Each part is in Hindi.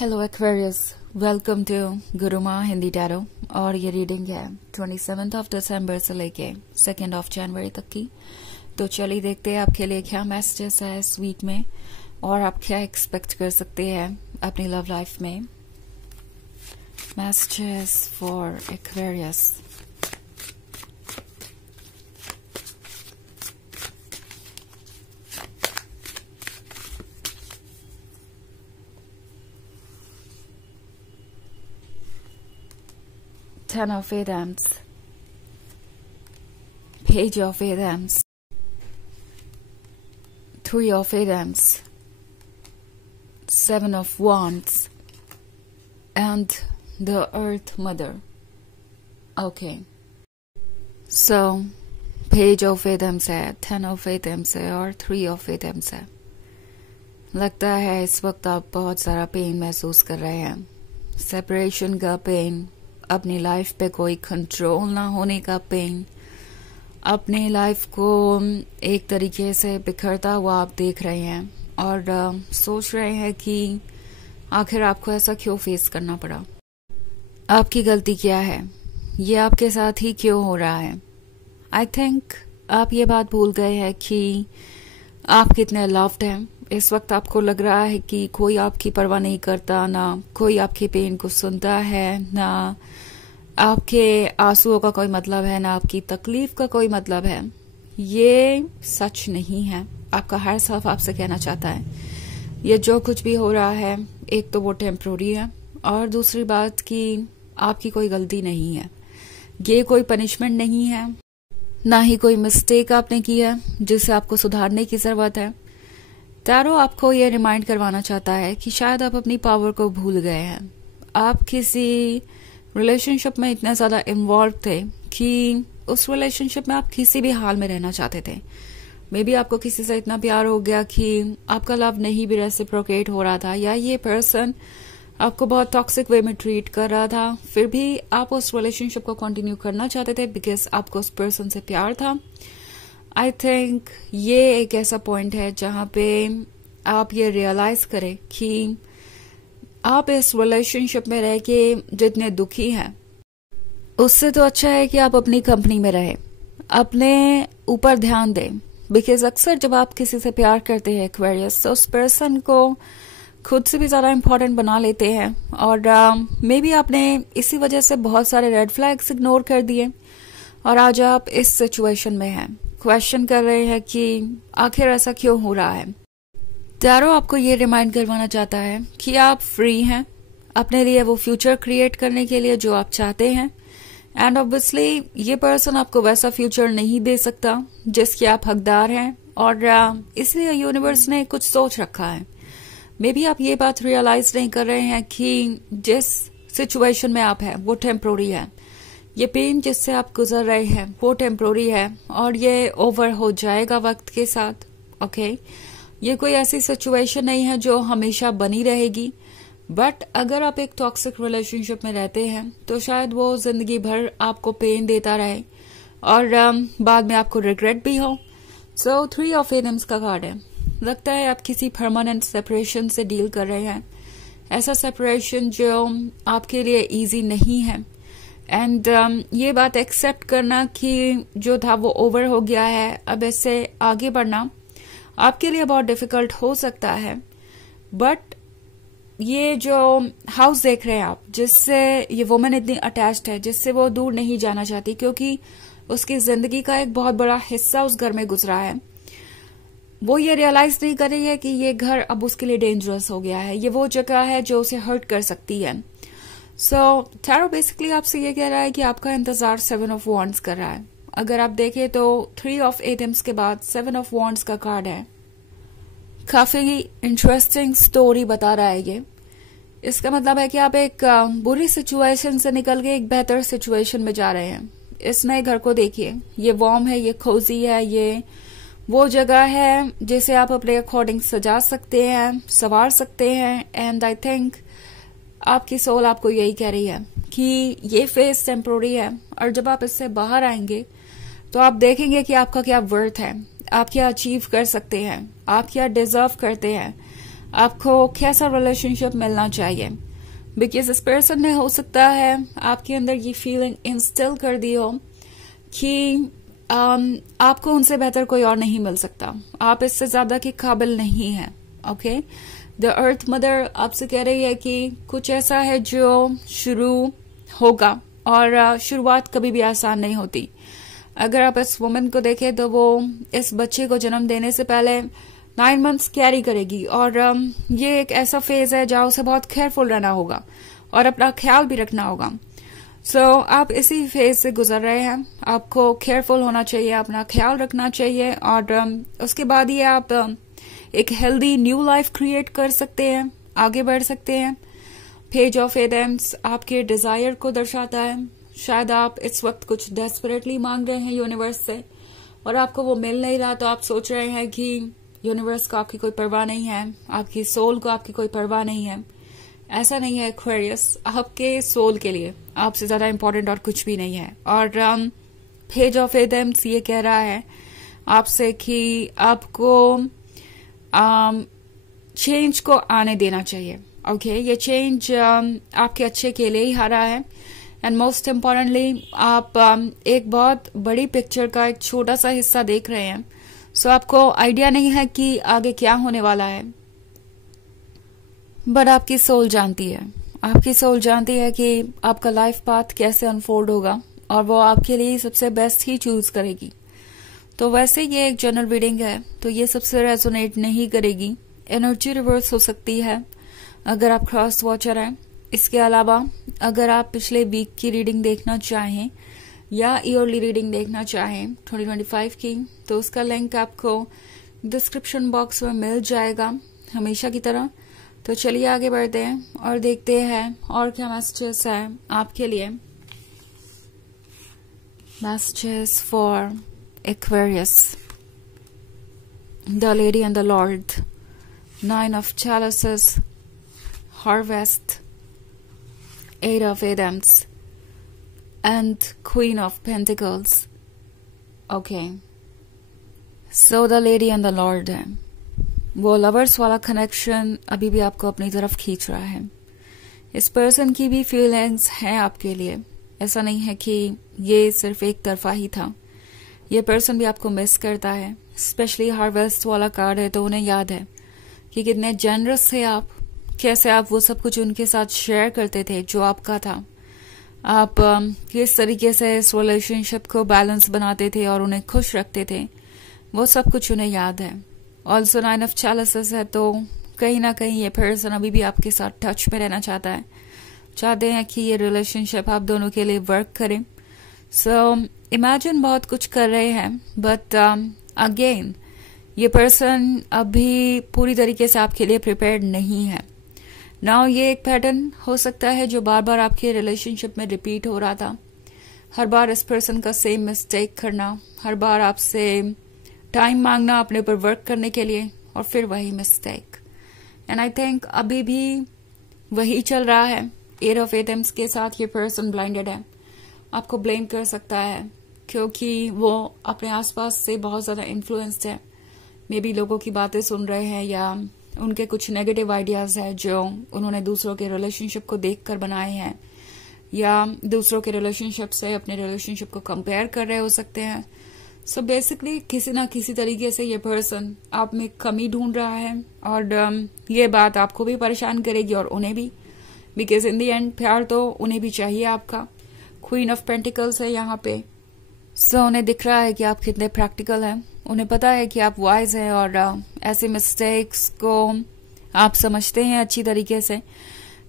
Hello Aquarius, welcome to Guruma Hindi tarot. और ये रीडिंग है 27 ऑफ दिसंबर से लेके 2 ऑफ जनवरी तक की। तो चलिए देखते हैं आपके लिए क्या मैसेजेस है इस वीक में और आप क्या एक्सपेक्ट कर सकते हैं अपनी लव लाइफ में। Messages for Aquarius. Ten of Wands, Page of Wands, 3 of Wands, 7 of Wands, and the Earth Mother. Okay. So, Page of Wands है, 10 of Wands है और 3 of Wands है। लगता है इस वक्त आप बहुत सारा पेन महसूस कर रहे हैं। सेपरेशन का पेन, अपनी लाइफ पे कोई कंट्रोल ना होने का पेन, अपनी लाइफ को एक तरीके से बिखरता हुआ आप देख रहे हैं और सोच रहे हैं कि आखिर आपको ऐसा क्यों फेस करना पड़ा, आपकी गलती क्या है, ये आपके साथ ही क्यों हो रहा है। आई थिंक आप ये बात भूल गए हैं कि आप कितने लव्ड हैं। इस वक्त आपको लग रहा है कि कोई आपकी परवाह नहीं करता, ना कोई आपके पेन को सुनता है, ना आपके आंसुओं का कोई मतलब है, ना आपकी तकलीफ का कोई मतलब है। ये सच नहीं है। आपका हर सेल्फ आपसे कहना चाहता है ये जो कुछ भी हो रहा है, एक तो वो टेम्पोररी है और दूसरी बात कि आपकी कोई गलती नहीं है। ये कोई पनिशमेंट नहीं है, ना ही कोई मिस्टेक आपने की है जिसे आपको सुधारने की जरूरत है। टैरो आपको ये रिमाइंड करवाना चाहता है कि शायद आप अपनी पावर को भूल गए हैं। आप किसी रिलेशनशिप में इतने ज्यादा इन्वॉल्व थे कि उस रिलेशनशिप में आप किसी भी हाल में रहना चाहते थे। मे बी आपको किसी से इतना प्यार हो गया कि आपका लव नहीं भी रेसिप्रोकेट हो रहा था, या ये पर्सन आपको बहुत टॉक्सिक वे में ट्रीट कर रहा था, फिर भी आप उस रिलेशनशिप को कंटिन्यू करना चाहते थे बिकॉज आपको उस पर्सन से प्यार था। आई थिंक ये एक ऐसा पॉइंट है जहां पे आप ये रियलाइज करें कि आप इस रिलेशनशिप में रह के जितने दुखी हैं, उससे तो अच्छा है कि आप अपनी कंपनी में रहें, अपने ऊपर ध्यान दें। बिकॉज अक्सर जब आप किसी से प्यार करते हैं एक्वेरियस, तो उस पर्सन को खुद से भी ज्यादा इम्पोर्टेंट बना लेते हैं और मे बी आपने इसी वजह से बहुत सारे रेड फ्लैग्स इग्नोर कर दिए और आज आप इस सिचुएशन में हैं, क्वेश्चन कर रहे हैं कि आखिर ऐसा क्यों हो रहा है। टैरो आपको ये रिमाइंड करवाना चाहता है कि आप फ्री हैं अपने लिए वो फ्यूचर क्रिएट करने के लिए जो आप चाहते हैं। एंड ऑब्वियसली ये पर्सन आपको वैसा फ्यूचर नहीं दे सकता जिसके आप हकदार हैं और इसलिए यूनिवर्स ने कुछ सोच रखा है। मे बी आप ये बात रियलाइज नहीं कर रहे हैं कि जिस सिचुएशन में आप हैं वो टेम्पोररी है। ये पेन जिससे आप गुजर रहे हैं वो टेम्पोररी है और ये ओवर हो जाएगा वक्त के साथ। ओके, ये कोई ऐसी सिचुएशन नहीं है जो हमेशा बनी रहेगी। बट अगर आप एक टॉक्सिक रिलेशनशिप में रहते हैं तो शायद वो जिंदगी भर आपको पेन देता रहे और बाद में आपको रिग्रेट भी हो। सो 3 ऑफ Wands का कार्ड है। लगता है आप किसी परमानेंट सेपरेशन से डील कर रहे हैं, ऐसा सेपरेशन जो आपके लिए इजी नहीं है। एंड ये बात एक्सेप्ट करना कि जो था वो ओवर हो गया है, अब इससे आगे बढ़ना आपके लिए बहुत डिफिकल्ट हो सकता है। बट ये जो हाउस देख रहे हैं आप, जिससे ये वुमन इतनी अटैच्ड है, जिससे वो दूर नहीं जाना चाहती क्योंकि उसकी जिंदगी का एक बहुत बड़ा हिस्सा उस घर में गुजरा है, वो ये रियलाइज नहीं कर रही है कि ये घर अब उसके लिए डेंजरस हो गया है। ये वो जगह है जो उसे हर्ट कर सकती है। सो टैरो बेसिकली आपसे ये कह रहा है कि आपका इंतजार 7 ऑफ Wands कर रहा है। अगर आप देखें तो 3 ऑफ Wands के बाद 7 ऑफ Wands का कार्ड है। काफी इंटरेस्टिंग स्टोरी बता रहा है ये। इसका मतलब है कि आप एक बुरी सिचुएशन से निकल के एक बेहतर सिचुएशन में जा रहे हैं। इस नए घर को देखिए, ये वार्म है, ये कोजी है, ये वो जगह है जिसे आप अपने अकॉर्डिंग सजा सकते हैं, संवार सकते हैं। एंड आई थिंक आपकी सोल आपको यही कह रही है कि ये फेज टेम्पोररी है और जब आप इससे बाहर आएंगे तो आप देखेंगे कि आपका क्या वर्थ है, आप क्या अचीव कर सकते हैं, आप क्या डिजर्व करते हैं, आपको कैसा रिलेशनशिप मिलना चाहिए, बिकॉज इस पर्सन ने हो सकता है आपके अंदर ये फीलिंग इंस्टिल कर दी हो कि आपको उनसे बेहतर कोई और नहीं मिल सकता, आप इससे ज्यादा के काबिल नहीं है। ओके, द अर्थ मदर आपसे कह रही है कि कुछ ऐसा है जो शुरू होगा, और शुरुआत कभी भी आसान नहीं होती। अगर आप इस वुमन को देखें तो वो इस बच्चे को जन्म देने से पहले 9 मंथ्स कैरी करेगी, और ये एक ऐसा फेज है जहां उसे बहुत केयरफुल रहना होगा और अपना ख्याल भी रखना होगा। सो आप इसी फेज से गुजर रहे हैं, आपको केयरफुल होना चाहिए, अपना ख्याल रखना चाहिए, और उसके बाद ही आप एक हेल्दी न्यू लाइफ क्रिएट कर सकते हैं, आगे बढ़ सकते हैं। पेज ऑफ एडम्स आपके डिजायर को दर्शाता है। शायद आप इस वक्त कुछ डेस्परेटली मांग रहे हैं यूनिवर्स से और आपको वो मिल नहीं रहा, तो आप सोच रहे हैं कि यूनिवर्स को आपकी कोई परवाह नहीं है, आपकी सोल को आपकी कोई परवाह नहीं है। ऐसा नहीं है एक्वेरियस, आपके सोल के लिए आपसे ज्यादा इंपॉर्टेंट और कुछ भी नहीं है। और पेज ऑफ एडम्स ये कह रहा है आपसे कि आपको चेंज को आने देना चाहिए। ओके, ये चेंज आपके अच्छे के लिए ही आ रहा है, एंड मोस्ट इम्पॉर्टेंटली आप एक बहुत बड़ी पिक्चर का एक छोटा सा हिस्सा देख रहे हैं। सो आपको आइडिया नहीं है कि आगे क्या होने वाला है, बट आपकी सोल जानती है। आपकी सोल जानती है कि आपका लाइफ पाथ कैसे अनफोल्ड होगा, और वो आपके लिए सबसे बेस्ट ही चूज करेगी। तो वैसे ये एक जनरल रीडिंग है, तो ये सबसे रेजोनेट नहीं करेगी, एनर्जी रिवर्स हो सकती है अगर आप क्रॉस वॉचर हैं। इसके अलावा अगर आप पिछले वीक की रीडिंग देखना चाहें या ईयरली रीडिंग देखना चाहें 2025 की, तो उसका लिंक आपको डिस्क्रिप्शन बॉक्स में मिल जाएगा हमेशा की तरह। तो चलिए आगे बढ़ते हैं और देखते हैं और क्या मैसेजेस है आपके लिए। Messages for Aquarius, the lady and the Lord, 9 of chalices, harvest, 8 of Adams, and Queen of Pentacles. Okay, so the lady and the Lord है, वो लवर्स वाला कनेक्शन अभी भी आपको अपनी तरफ खींच रहा है। इस पर्सन की भी फीलिंग्स हैं आपके लिए, ऐसा नहीं है कि ये सिर्फ एक तरफा ही था। ये पर्सन भी आपको मिस करता है, स्पेशली हार्वेस्ट वाला कार्ड है तो उन्हें याद है कि कितने जेनरस थे आप, कैसे आप वो सब कुछ उनके साथ शेयर करते थे जो आपका था, आप किस तरीके से इस रिलेशनशिप को बैलेंस बनाते थे और उन्हें खुश रखते थे, वो सब कुछ उन्हें याद है। ऑल्सो 9 of chalices है, तो कहीं ना कहीं ये पर्सन अभी भी आपके साथ टच में रहना चाहते हैं कि ये रिलेशनशिप आप दोनों के लिए वर्क करे। सो इमेजिन बहुत कुछ कर रहे हैं, बट अगेन ये पर्सन अभी पूरी तरीके से आपके लिए प्रिपेयर्ड नहीं है। नाउ ये एक पैटर्न हो सकता है जो बार बार आपके रिलेशनशिप में रिपीट हो रहा था। हर बार इस पर्सन का सेम मिस्टेक करना, हर बार आपसे टाइम मांगना अपने ऊपर वर्क करने के लिए, और फिर वही मिस्टेक। एंड आई थिंक अभी भी वही चल रहा है। 8 of Pentacles के साथ ये पर्सन ब्लाइंडेड है, आपको ब्लेम कर सकता है क्योंकि वो अपने आसपास से बहुत ज्यादा इन्फ्लुएंस्ड है। मे बी लोगों की बातें सुन रहे हैं या उनके कुछ नेगेटिव आइडियाज है जो उन्होंने दूसरों के रिलेशनशिप को देखकर बनाए हैं, या दूसरों के रिलेशनशिप से अपने रिलेशनशिप को कंपेयर कर रहे हो सकते हैं। सो बेसिकली किसी ना किसी तरीके से ये पर्सन आप में कमी ढूंढ रहा है, और ये बात आपको भी परेशान करेगी और उन्हें भी, बिकॉज इन दी एंड प्यार तो उन्हें भी चाहिए आपका। क्वीन ऑफ पेंटिकल्स है यहाँ पे। सो उन्हें दिख रहा है कि आप कितने प्रैक्टिकल हैं, उन्हें पता है कि आप वाइज हैं और ऐसे मिस्टेक्स को आप समझते हैं अच्छी तरीके से।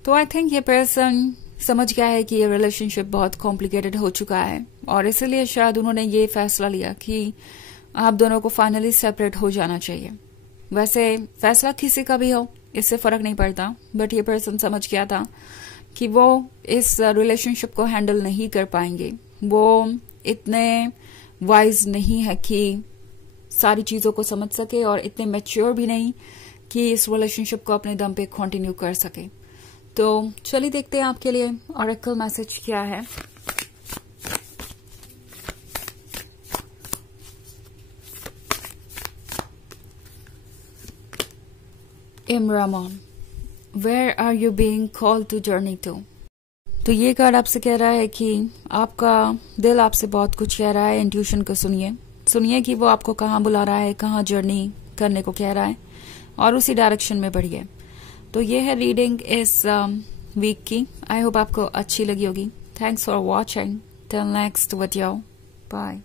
तो आई थिंक ये पर्सन समझ गया है कि ये रिलेशनशिप बहुत कॉम्प्लिकेटेड हो चुका है, और इसलिए शायद उन्होंने ये फैसला लिया कि आप दोनों को फाइनली सेपरेट हो जाना चाहिए। वैसे फैसला किसी का भी हो, इससे फर्क नहीं पड़ता, बट ये पर्सन समझ गया था कि वो इस रिलेशनशिप को हैंडल नहीं कर पाएंगे। वो इतने वाइज नहीं है कि सारी चीजों को समझ सके, और इतने मैच्योर भी नहीं कि इस रिलेशनशिप को अपने दम पे कंटिन्यू कर सके। तो चलिए देखते हैं आपके लिए ऑरेकल मैसेज क्या है। Imran, where are you being called to journey to? तो ये कार्ड आपसे कह रहा है कि आपका दिल आपसे बहुत कुछ कह रहा है। इंट्यूशन को सुनिए, सुनिए कि वो आपको कहाँ बुला रहा है, कहाँ जर्नी करने को कह रहा है, और उसी डायरेक्शन में बढ़िए। तो ये है रीडिंग इस वीक की। आई होप आपको अच्छी लगी होगी। Thanks for watching. Till next video, bye.